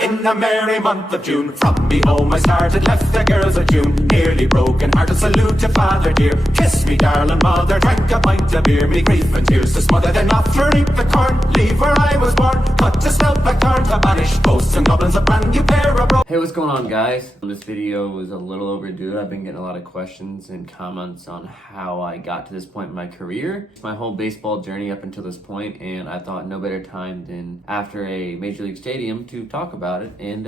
In the merry month of June, from me home I started, left the girls of June, nearly broken hearted, salute to father dear. Kiss me darling mother, drank a pint of beer, me grief and tears to smother, then off to reap the corn, leave where I was born, cut to stout blackthorn to banish ghosts and goblins, a brand new pair of Hey, what's going on, guys? This video was a little overdue. I've been getting a lot of questions and comments on how I got to this point in my career. It's my whole baseball journey up until this point, and I thought no better time than after a Major League Stadium to talk about it and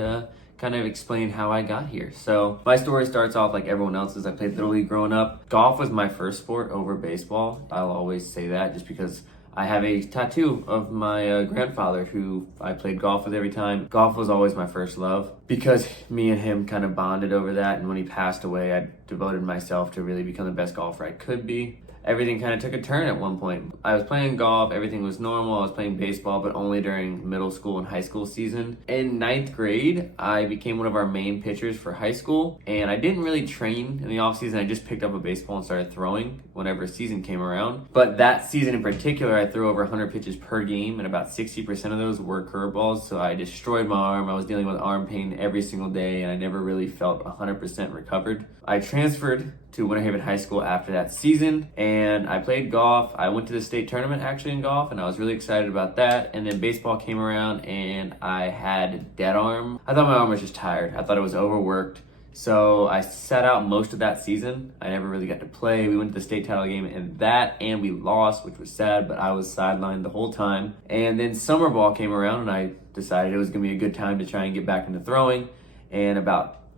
kind of explain how I got here. So my story starts off like everyone else's. I played Little League growing up. Golf was my first sport over baseball. I'll always say that just because I have a tattoo of my grandfather who I played golf with every time. Golf was always my first love because me and him kind of bonded over that, and when he passed away, I devoted myself to really become the best golfer I could be. Everything kind of took a turn at one point. I was playing golf, everything was normal. I was playing baseball, but only during middle school and high school season. In 9th grade, I became one of our main pitchers for high school, and I didn't really train in the off season. I just picked up a baseball and started throwing whenever season came around. But that season in particular, I threw over 100 pitches per game, and about 60% of those were curveballs. So I destroyed my arm. I was dealing with arm pain every single day, and I never really felt 100% recovered. I transferred to Winter Haven High School after that season, and I played golf. I went to the state tournament actually in golf, and I was really excited about that. And then baseball came around, and I had a dead arm. I thought my arm was just tired. I thought it was overworked. So I sat out most of that season. I never really got to play. We went to the state title game and we lost, which was sad, but I was sidelined the whole time. And then summer ball came around, and I decided it was gonna be a good time to try and get back into throwing. And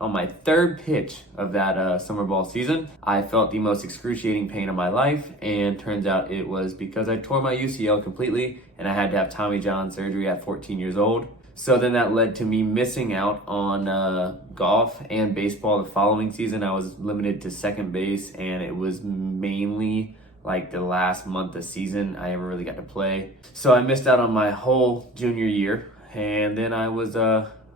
on my third pitch of that summer ball season, I felt the most excruciating pain of my life, and turns out it was because I tore my UCL completely, and I had to have Tommy John surgery at 14 years old. So then that led to me missing out on golf and baseball the following season. I was limited to second base, and it was mainly like the last month of season I ever really got to play. So I missed out on my whole junior year, and then I was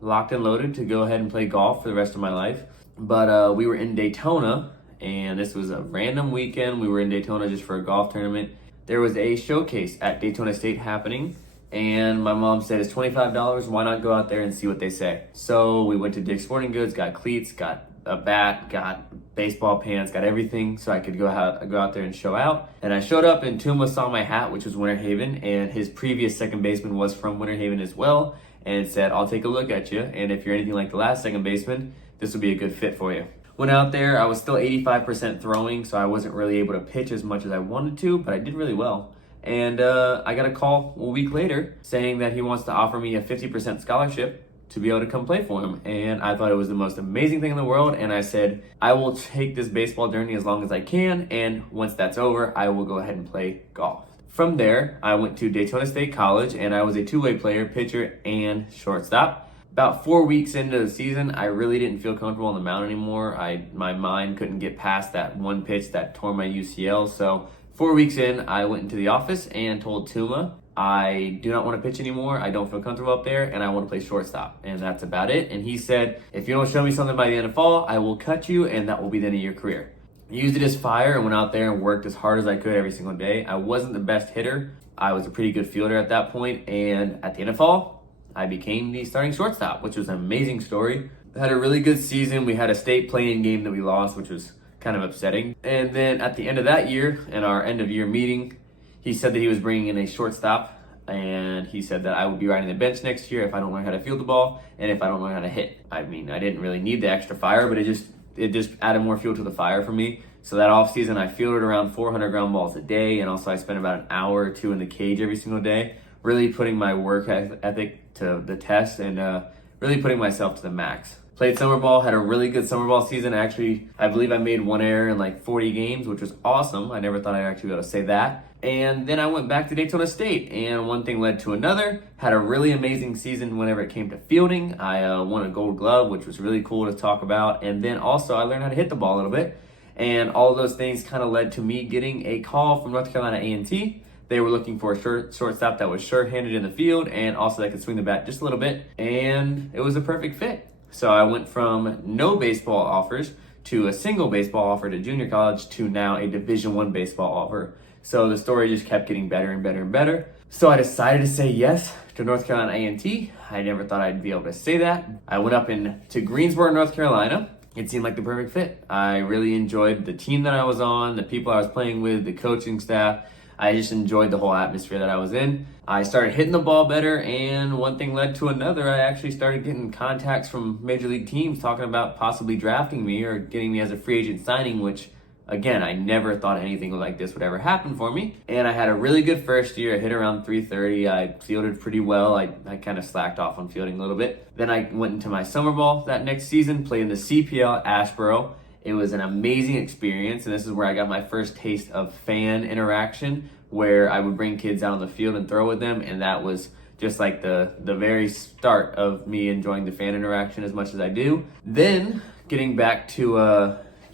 locked and loaded to go ahead and play golf for the rest of my life. But we were in Daytona, and this was a random weekend. We were in Daytona just for a golf tournament. There was a showcase at Daytona State happening, and my mom said, it's $25, why not go out there and see what they say? So we went to Dick's Sporting Goods, got cleats, got a bat, got baseball pants, got everything so I could go out there and show out. And I showed up, and Tuma saw my hat, which was Winter Haven, and his previous second baseman was from Winter Haven as well, and said, I'll take a look at you, and if you're anything like the last second baseman, this will be a good fit for you. Went out there, I was still 85% throwing, so I wasn't really able to pitch as much as I wanted to, but I did really well. And I got a call a week later saying that he wants to offer me a 50% scholarship to be able to come play for him. And I thought it was the most amazing thing in the world, and I said, I will take this baseball journey as long as I can, and once that's over, I will go ahead and play golf. From there, I went to Daytona State College, and I was a two-way player, pitcher and shortstop. About 4 weeks into the season, I really didn't feel comfortable on the mound anymore. My mind couldn't get past that one pitch that tore my UCL. So 4 weeks in, I went into the office and told Tuma, I do not want to pitch anymore. I don't feel comfortable up there, and I want to play shortstop. And that's about it. And he said, if you don't show me something by the end of fall, I will cut you, and that will be the end of your career. I used it as fire and went out there and worked as hard as I could every single day. I wasn't the best hitter. I was a pretty good fielder at that point, and at the end of fall, I became the starting shortstop, which was an amazing story. I had a really good season. We had a state play-in game that we lost, which was kind of upsetting. And then at the end of that year, in our end-of-year meeting, he said that he was bringing in a shortstop, and he said that I would be riding the bench next year if I don't learn how to field the ball and if I don't learn how to hit. I mean, I didn't really need the extra fire, but it just added more fuel to the fire for me. So that off season, I fielded around 400 ground balls a day, and also I spent about an hour or two in the cage every single day, really putting my work ethic to the test and really putting myself to the max. Played summer ball, had a really good summer ball season. Actually, I believe I made one error in like 40 games, which was awesome. I never thought I'd actually be able to say that. And then I went back to Daytona State, and one thing led to another. Had a really amazing season whenever it came to fielding. I won a gold glove, which was really cool to talk about. And then also I learned how to hit the ball a little bit. And all of those things kind of led to me getting a call from North Carolina A&T. They were looking for a shortstop that was sure-handed in the field and also that could swing the bat just a little bit. And it was a perfect fit. So I went from no baseball offers to a single baseball offer to junior college to now a Division I baseball offer. So the story just kept getting better and better and better. So I decided to say yes to North Carolina A&T. I never thought I'd be able to say that. I went up to Greensboro, North Carolina. It seemed like the perfect fit. I really enjoyed the team that I was on, the people I was playing with, the coaching staff. I just enjoyed the whole atmosphere that I was in. I started hitting the ball better, and one thing led to another. I actually started getting contacts from major league teams talking about possibly drafting me or getting me as a free agent signing, which, again, I never thought anything like this would ever happen for me. And I had a really good first year. I hit around 330. I fielded pretty well. I kind of slacked off on fielding a little bit. Then I went into my summer ball that next season, played in the CPL at Asheboro. It was an amazing experience, and this is where I got my first taste of fan interaction, where I would bring kids out on the field and throw with them, and that was just like the very start of me enjoying the fan interaction as much as I do. Then getting back to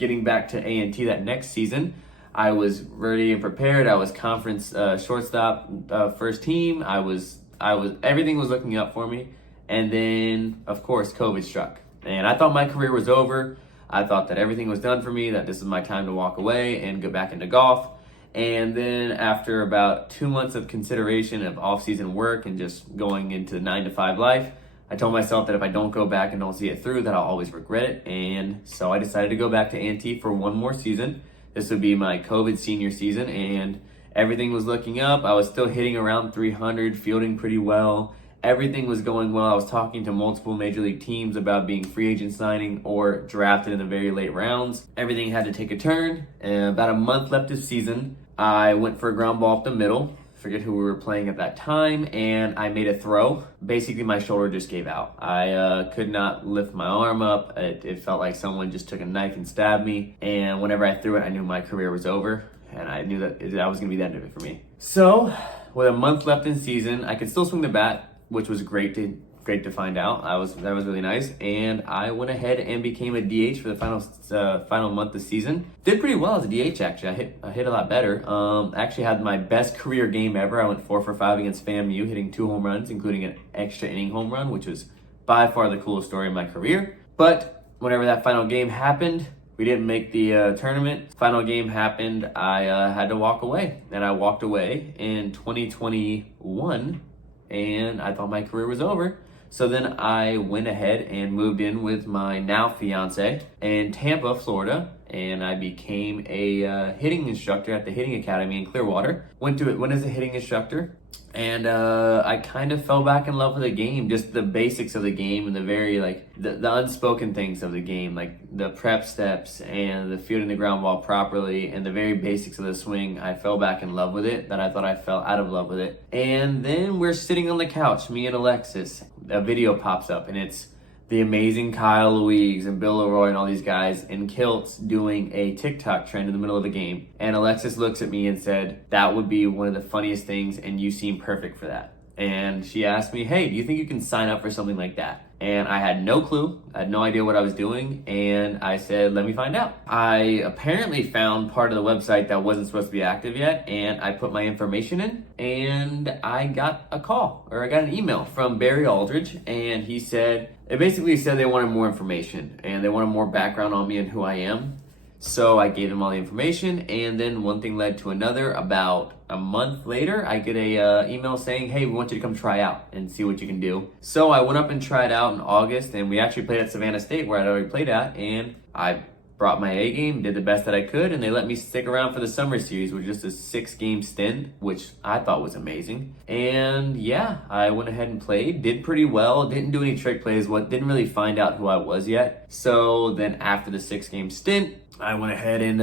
A&T that next season, I was ready and prepared. I was conference shortstop, first team. I was everything was looking up for me, and then of course COVID struck, and I thought my career was over. I thought that everything was done for me, that this is my time to walk away and go back into golf. And then after about 2 months of consideration of off-season work and just going into 9-to-5 life, I told myself that if I don't go back and don't see it through, that I'll always regret it. And so I decided to go back to A&T for one more season. This would be my COVID senior season, and everything was looking up. I was still hitting around 300, fielding pretty well. Everything was going well. I was talking to multiple major league teams about being free agent signing or drafted in the very late rounds. Everything had to take a turn. About a month left of season, I went for a ground ball up the middle. Forget who we were playing at that time, and I made a throw. Basically, my shoulder just gave out. I could not lift my arm up. It felt like someone just took a knife and stabbed me. And whenever I threw it, I knew my career was over, and I knew that was going to be the end of it for me. So, with a month left in season, I could still swing the bat, which was great to find out. That was really nice, and I went ahead and became a DH for the final month of the season. Did pretty well as a DH, actually. I hit a lot better. Actually had my best career game ever. I went 4 for 5 against FAMU, hitting 2 home runs, including an extra inning home run, which was by far the coolest story in my career. But whenever that final game happened, we didn't make the tournament. Final game happened. I had to walk away, and I walked away in 2021. And I thought my career was over. So then I went ahead and moved in with my now fiance in Tampa, Florida, and I became a hitting instructor at the Hitting Academy in Clearwater. Went as a hitting instructor, and I kind of fell back in love with the game, just the basics of the game and the very the unspoken things of the game, like the prep steps and the fielding the ground ball properly and the very basics of the swing. I fell back in love with it, that I thought I fell out of love with it. And then we're sitting on the couch, me and Alexis. A video pops up, and it's the amazing Kyle Louise and Bill Leroy and all these guys in kilts doing a TikTok trend in the middle of the game. And Alexis looks at me and said, "That would be one of the funniest things, and you seem perfect for that." And she asked me, "Hey, do you think you can sign up for something like that?" And I had no clue. I had no idea what I was doing. And I said, "Let me find out." I apparently found part of the website that wasn't supposed to be active yet. And I put my information in. And I got a call, or I got an email from Barry Aldridge. And he said, it basically said they wanted more information. And they wanted more background on me and who I am. So I gave them all the information, and then one thing led to another. About a month later, I get a email saying, "Hey, we want you to come try out and see what you can do." So I went up and tried out in August, and we actually played at Savannah State, where I'd already played at, and I brought my A game, did the best that I could, and they let me stick around for the summer series, which was just a 6-game stint, which I thought was amazing. And yeah, I went ahead and played, did pretty well, didn't do any trick plays, didn't really find out who I was yet. So then after the 6-game stint, I went ahead and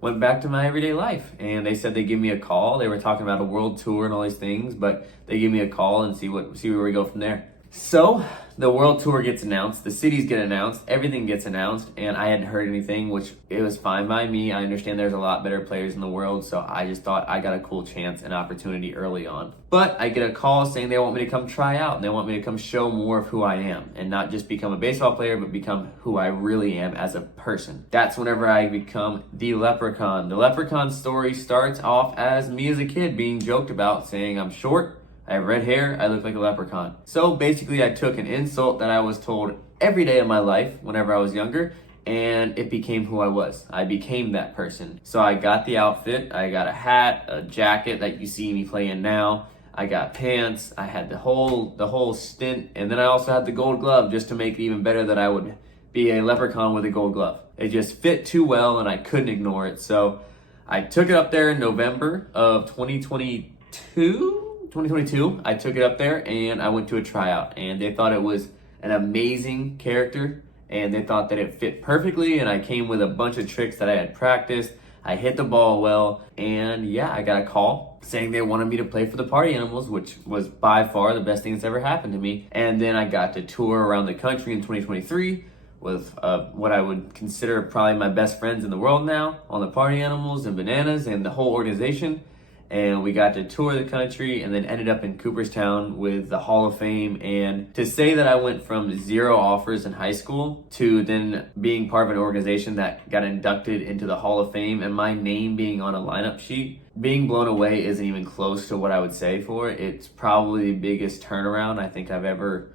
went back to my everyday life. And they said they'd give me a call. They were talking about a world tour and all these things, but they give me a call and see where we go from there. So the world tour gets announced, the cities get announced, everything gets announced, and I hadn't heard anything, which it was fine by me. I understand there's a lot better players in the world, so I just thought I got a cool chance and opportunity early on. But I get a call saying they want me to come try out, and they want me to come show more of who I am, and not just become a baseball player, but become who I really am as a person. That's whenever I become the Leprechaun. The Leprechaun story starts off as me as a kid being joked about, saying I'm short, I have red hair, I look like a leprechaun. So basically I took an insult that I was told every day of my life whenever I was younger, and it became who I was. I became that person. So I got the outfit, I got a hat, a jacket that you see me playing now. I got pants, I had the whole stint, and then I also had the gold glove just to make it even better that I would be a Leprechaun with a gold glove. It just fit too well and I couldn't ignore it. So I took it up there in November of 2022. I took it up there and I went to a tryout, and they thought it was an amazing character and they thought that it fit perfectly, and I came with a bunch of tricks that I had practiced. I hit the ball well, and yeah, I got a call saying they wanted me to play for the Party Animals, which was by far the best thing that's ever happened to me. And then I got to tour around the country in 2023 with what I would consider probably my best friends in the world now on the Party Animals and Bananas and the whole organization. And we got to tour the country and then ended up in Cooperstown with the Hall of Fame. And to say that I went from 0 offers in high school to then being part of an organization that got inducted into the Hall of Fame and my name being on a lineup sheet, being blown away isn't even close to what I would say for it. It's probably the biggest turnaround I think I've ever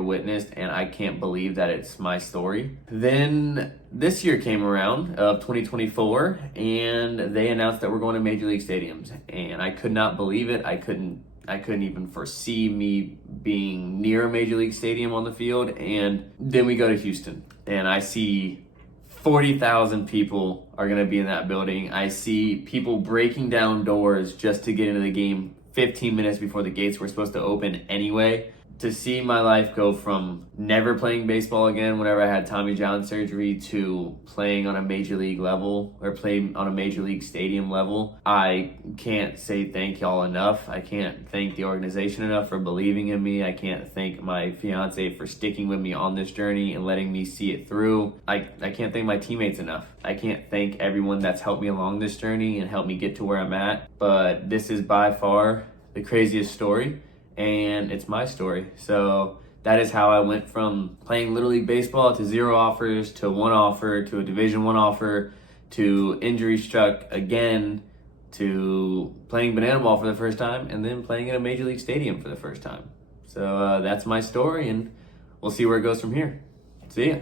witnessed, and I can't believe that it's my story. Then this year came around of 2024, and they announced that we're going to Major League stadiums, and I could not believe it. I couldn't even foresee me being near a Major League stadium on the field. And then we go to Houston, and I see 40,000 people are going to be in that building. I see people breaking down doors just to get into the game 15 minutes before the gates were supposed to open anyway. To see my life go from never playing baseball again whenever I had Tommy John surgery to playing on a major league level or playing on a major league stadium level, I can't say thank y'all enough. I can't thank the organization enough for believing in me. I can't thank my fiance for sticking with me on this journey and letting me see it through. I can't thank my teammates enough. I can't thank everyone that's helped me along this journey and helped me get to where I'm at. But this is by far the craziest story, and it's my story. So that is how I went from playing Little League Baseball to 0 offers to 1 offer to a Division I offer to injury struck again to playing banana ball for the first time and then playing in a Major League stadium for the first time. So that's my story, and we'll see where it goes from here. See ya.